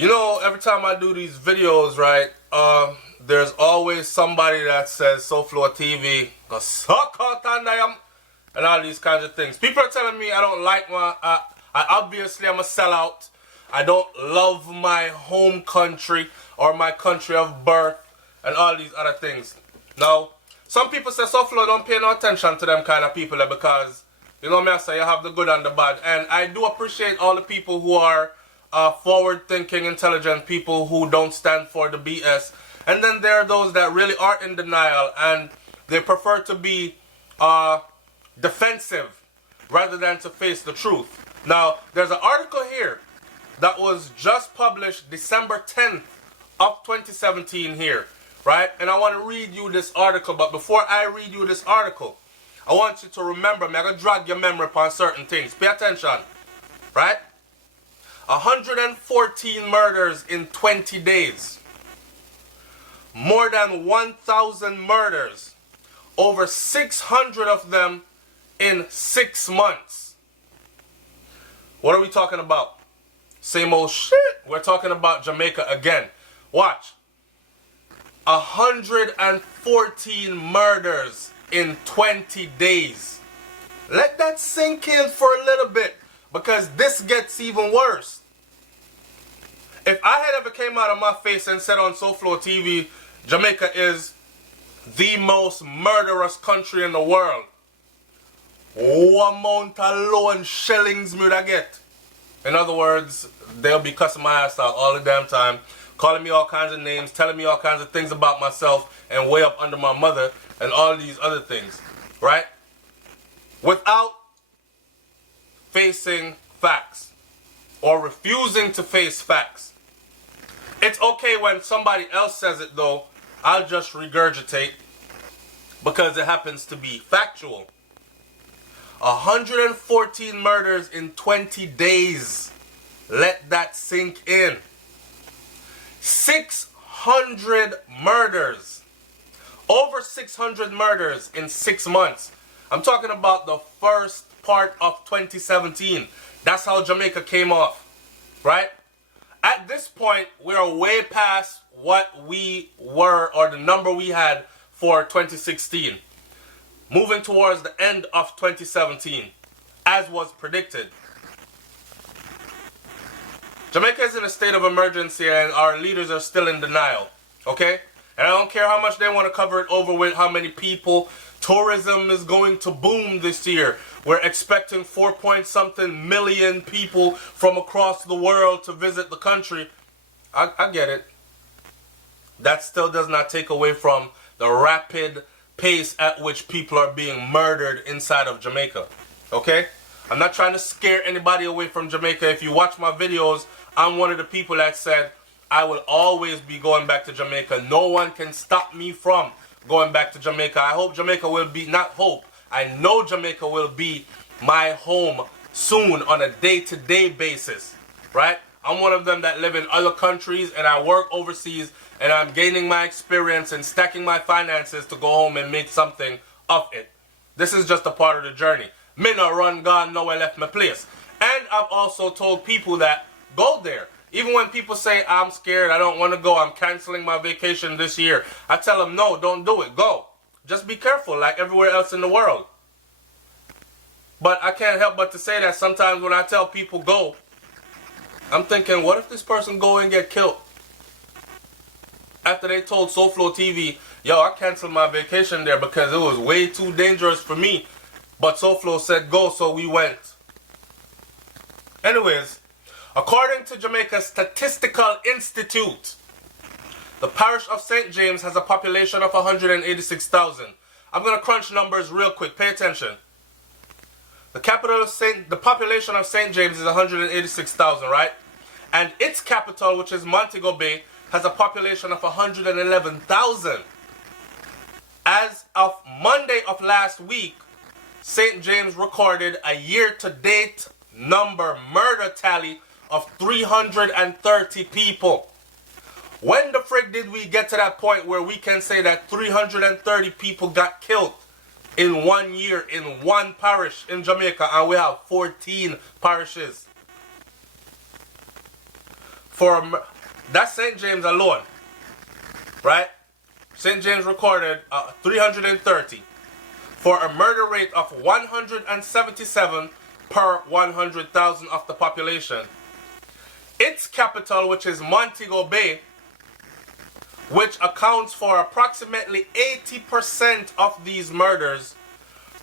You know, every time I do these videos, right, there's always somebody that says SouFLoTV, and all these kinds of things. People are telling me I don't like I obviously I'm a sellout. I don't love my home country or my country of birth and all these other things. Now, some people say SouFLo don't pay no attention to them kind of people because, you know me, I say you have the good and the bad. And I do appreciate all the people who are forward-thinking, intelligent people who don't stand for the BS. And then there are those that really are in denial and they prefer to be defensive rather than to face the truth. Now, there's an article here that was just published December 10th of 2017 here, right? And I want to read you this article, but before I read you this article, I want you to remember, I'm going to drag your memory upon certain things. Pay attention, right? 114 murders in 20 days. More than 1,000 murders. Over 600 of them in 6 months. What are we talking about? Same old shit. We're talking about Jamaica again. Watch. 114 murders in 20 days. Let that sink in for a little bit, because this gets even worse. If I had ever came out of my face and said on SouFLoTV, Jamaica is the most murderous country in the world, what amount of loan shillings would I get? In other words, they'll be cussing my ass out all the damn time, calling me all kinds of names, telling me all kinds of things about myself and way up under my mother and all these other things, right? Without facing facts or refusing to face facts. It's okay when somebody else says it though. I'll just regurgitate because it happens to be factual. 114 murders in 20 days. Let that sink in. 600 murders. Over 600 murders in 6 months. I'm talking about the first part of 2017. That's how Jamaica came off, right? At this point, we are way past what we were, or the number we had for 2016. Moving towards the end of 2017, as was predicted. Jamaica is in a state of emergency and our leaders are still in denial, okay? And I don't care how much they want to cover it over with, how many people. Tourism is going to boom this year. We're expecting 4-point-something million people from across the world to visit the country. I get it. That still does not take away from the rapid pace at which people are being murdered inside of Jamaica. Okay? I'm not trying to scare anybody away from Jamaica. If you watch my videos, I'm one of the people that said I will always be going back to Jamaica. No one can stop me from going back to Jamaica. I hope Jamaica will be, not hope, I know Jamaica will be my home soon on a day-to-day basis, right? I'm one of them that live in other countries and I work overseas and I'm gaining my experience and stacking my finances to go home and make something of it. This is just a part of the journey. Me no run gone nowhere left my place. And I've also told people that go there. Even when people say I'm scared, I don't want to go, I'm canceling my vacation this year, I tell them no, don't do it, go. Just be careful like everywhere else in the world. But I can't help but to say that sometimes when I tell people go, I'm thinking, what if this person go and get killed? After they told SouFLoTV, yo, I canceled my vacation there because it was way too dangerous for me. But SouFLo said go, so we went. Anyways, according to Jamaica's Statistical Institute, the parish of St. James has a population of 186,000. I'm going to crunch numbers real quick. Pay attention. The population of St. James is 186,000, right? And its capital, which is Montegobay, has a population of 111,000. As of Monday of last week, St. James recorded a year-to-date murder tally of 330 people. When the frig did we get to that point where we can say that 330 people got killed in 1 year in one parish in Jamaica, and we have 14 parishes? that's St. James alone, right? St. James recorded 330 for a murder rate of 177 per 100,000 of the population. Its capital, which is Montegobay, which accounts for approximately 80% of these murders,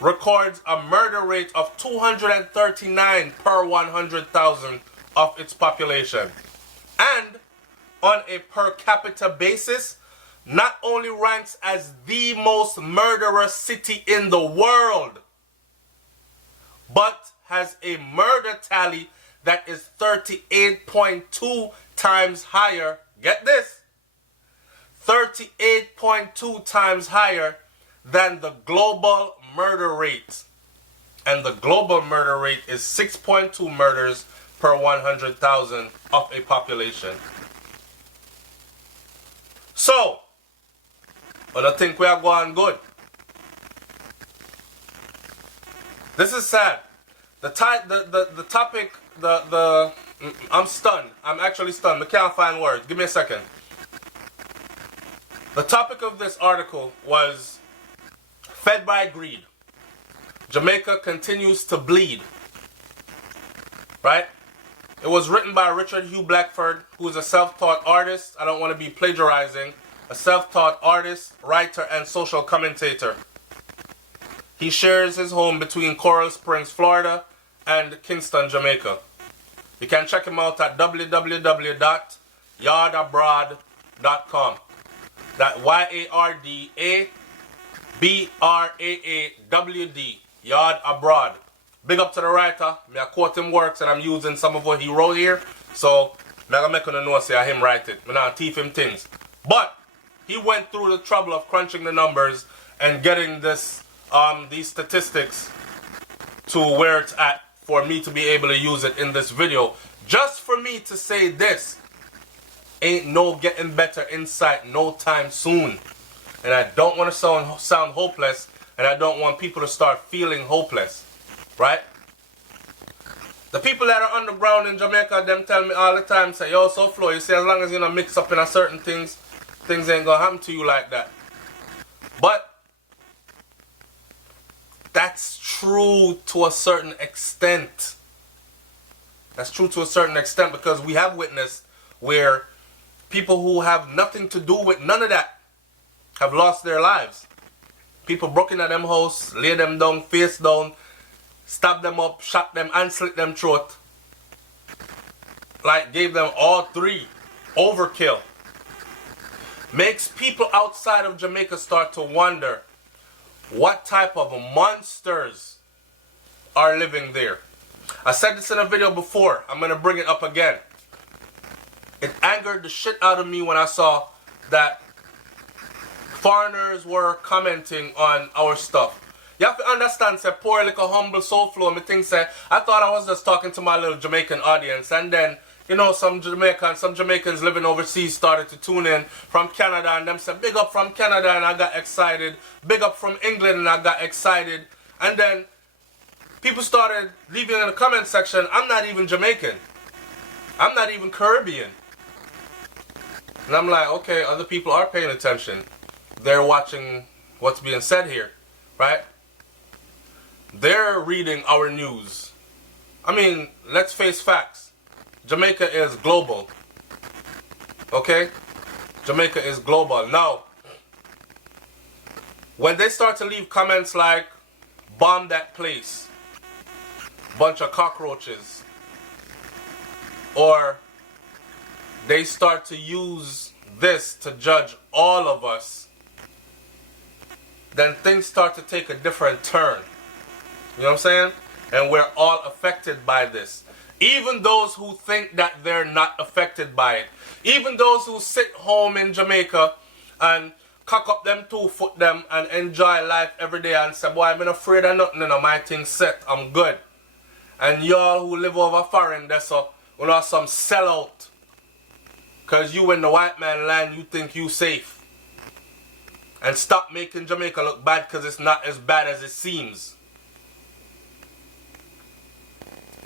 records a murder rate of 239 per 100,000 of its population. And on a per capita basis, not only ranks as the most murderous city in the world, but has a murder tally that is 38.2 times higher. Get this. 38.2 times higher than the global murder rate. And the global murder rate is 6.2 murders per 100,000 of a population. So, but I think we are going good. This is sad. The topic, I'm stunned. I'm actually stunned. I can't find words. Give me a second. The topic of this article was Fed by Greed. Jamaica continues to bleed. Right? It was written by Richard Hugh Blackford, who is a self-taught artist. I don't want to be plagiarizing. A self-taught artist, writer, and social commentator. He shares his home between Coral Springs, Florida, and Kingston, Jamaica. You can check him out at www.yardabroad.com. That YARDABRAAWD, Yard Abroad. Big up to the writer. Me a quote him works and I'm using some of what he wrote here. So, I'm going to make you know say him write it. I'm not teach him things. But, he went through the trouble of crunching the numbers and getting this, these statistics to where it's at for me to be able to use it in this video. Just for me to say this, ain't no getting better in sight no time soon. And I don't want to sound hopeless, and I don't want people to start feeling hopeless. Right? The people that are underground in Jamaica, them tell me all the time, say, yo, SouFlo, you see, as long as you don't mix up in a certain things ain't gonna happen to you like that. But that's true to a certain extent. That's true to a certain extent because we have witnessed where people who have nothing to do with none of that have lost their lives. People broke into them house, lay them down, face down, stab them up, shot them, and slit them throat. Like gave them all three. Overkill. Makes people outside of Jamaica start to wonder what type of monsters are living there. I said this in a video before. I'm going to bring it up again. It angered the shit out of me when I saw that foreigners were commenting on our stuff. You have to understand, say, poor little humble SouFlo, me think, say, I thought I was just talking to my little Jamaican audience, and then, you know, some Jamaicans living overseas started to tune in from Canada, and them said, big up from Canada, and I got excited. Big up from England, and I got excited. And then people started leaving in the comment section, I'm not even Jamaican. I'm not even Caribbean. And I'm like, okay, other people are paying attention. They're watching what's being said here, right? They're reading our news. I mean, let's face facts. Jamaica is global. Okay? Jamaica is global. Now, when they start to leave comments like, bomb that place, bunch of cockroaches, or they start to use this to judge all of us, then things start to take a different turn. You know what I'm saying? And we're all affected by this. Even those who think that they're not affected by it. Even those who sit home in Jamaica and cock up them 2 foot them and enjoy life every day and say, boy, I'm not afraid of nothing, you know, my thing's set, I'm good. And y'all who live over foreign, that's you know, some sellout. Because you in the white man land, you think you safe. And stop making Jamaica look bad because it's not as bad as it seems.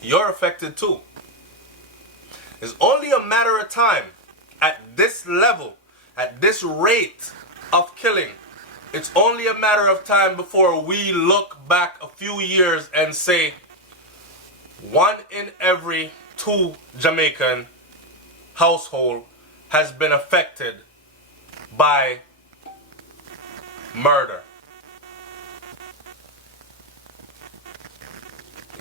You're affected too. It's only a matter of time. At this level, at this rate of killing, it's only a matter of time before we look back a few years and say 1 in every 2 Jamaican household has been affected by murder.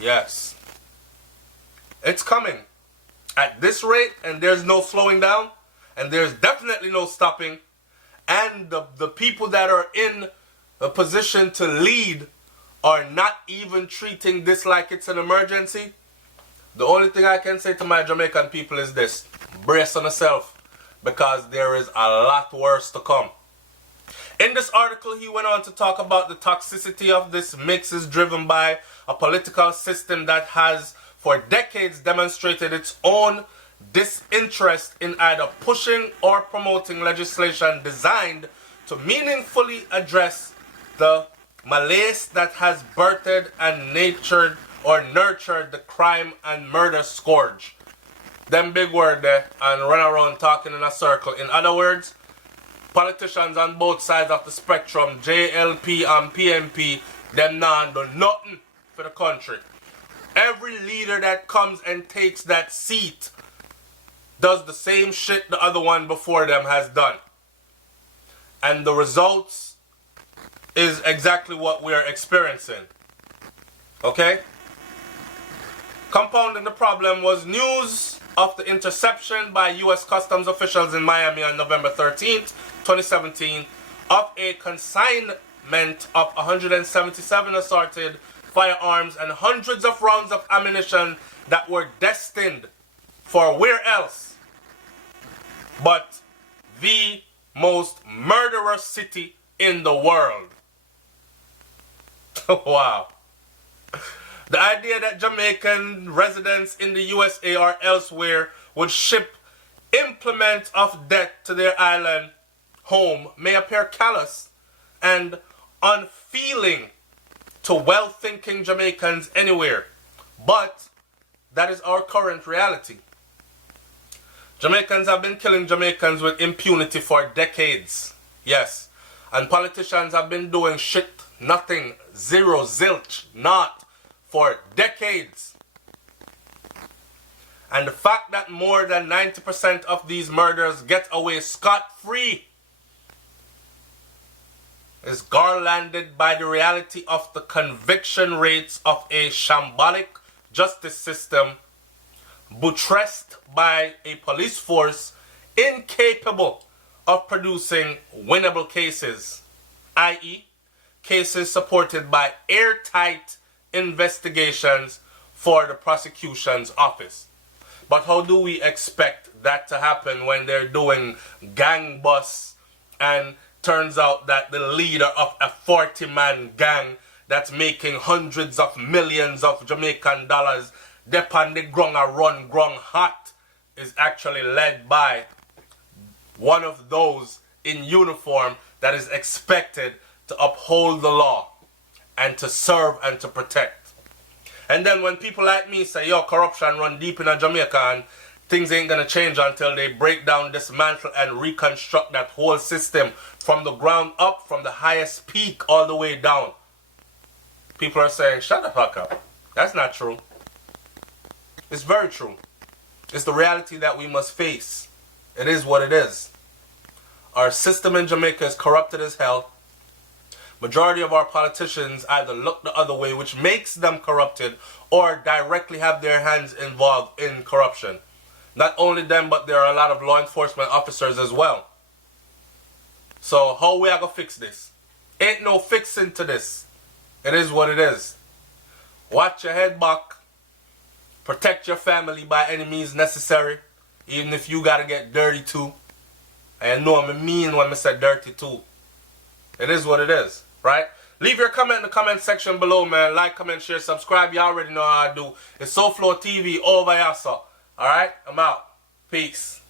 Yes. It's coming. At this rate, and there's no slowing down, and there's definitely no stopping, and the people that are in a position to lead are not even treating this like it's an emergency. The only thing I can say to my Jamaican people is this: brace on yourself, because there is a lot worse to come. In this article, he went on to talk about the toxicity of this mix is driven by a political system that has for decades demonstrated its own disinterest in either pushing or promoting legislation designed to meaningfully address the malaise that has birthed and nurtured the crime and murder scourge. Them big word there, and run around talking in a circle. In other words, politicians on both sides of the spectrum, JLP and PNP, them nah do nothing for the country. Every leader that comes and takes that seat does the same shit the other one before them has done. And the results is exactly what we are experiencing. Okay? Compounding the problem was news of the interception by U.S. Customs officials in Miami on November 13th, 2017, of a consignment of 177 assorted firearms and hundreds of rounds of ammunition that were destined for where else but the most murderous city in the world. Wow. The idea that Jamaican residents in the USA or elsewhere would ship implements of death to their island home may appear callous and unfeeling to well-thinking Jamaicans anywhere, but that is our current reality. Jamaicans have been killing Jamaicans with impunity for decades, yes, and politicians have been doing shit, nothing, zero, zilch, not, for decades. And the fact that more than 90% of these murders get away scot-free is garlanded by the reality of the conviction rates of a shambolic justice system buttressed by a police force incapable of producing winnable cases, i.e., cases supported by airtight investigations for the prosecution's office. But how do we expect that to happen when they're doing gang busts and turns out that the leader of a 40-man gang that's making hundreds of millions of Jamaican dollars dep on the grung a run grung hot is actually led by one of those in uniform that is expected to uphold the law and to serve and to protect. And then when people like me say, yo, corruption run deep in Jamaica and things ain't gonna change until they break down, dismantle, and reconstruct that whole system from the ground up, from the highest peak all the way down. People are saying, shut the fuck up. That's not true. It's very true. It's the reality that we must face. It is what it is. Our system in Jamaica is corrupted as hell. Majority of our politicians either look the other way, which makes them corrupted, or directly have their hands involved in corruption. Not only them, but there are a lot of law enforcement officers as well. So how we are going to fix this? Ain't no fixing to this. It is what it is. Watch your head back. Protect your family by any means necessary. Even if you got to get dirty too. I know I mean when I say dirty too. It is what it is, right? Leave your comment in the comment section below, man. Like, comment, share, subscribe. You already know how I do. It's SouFLoTV over here, so. Alright, I'm out. Peace.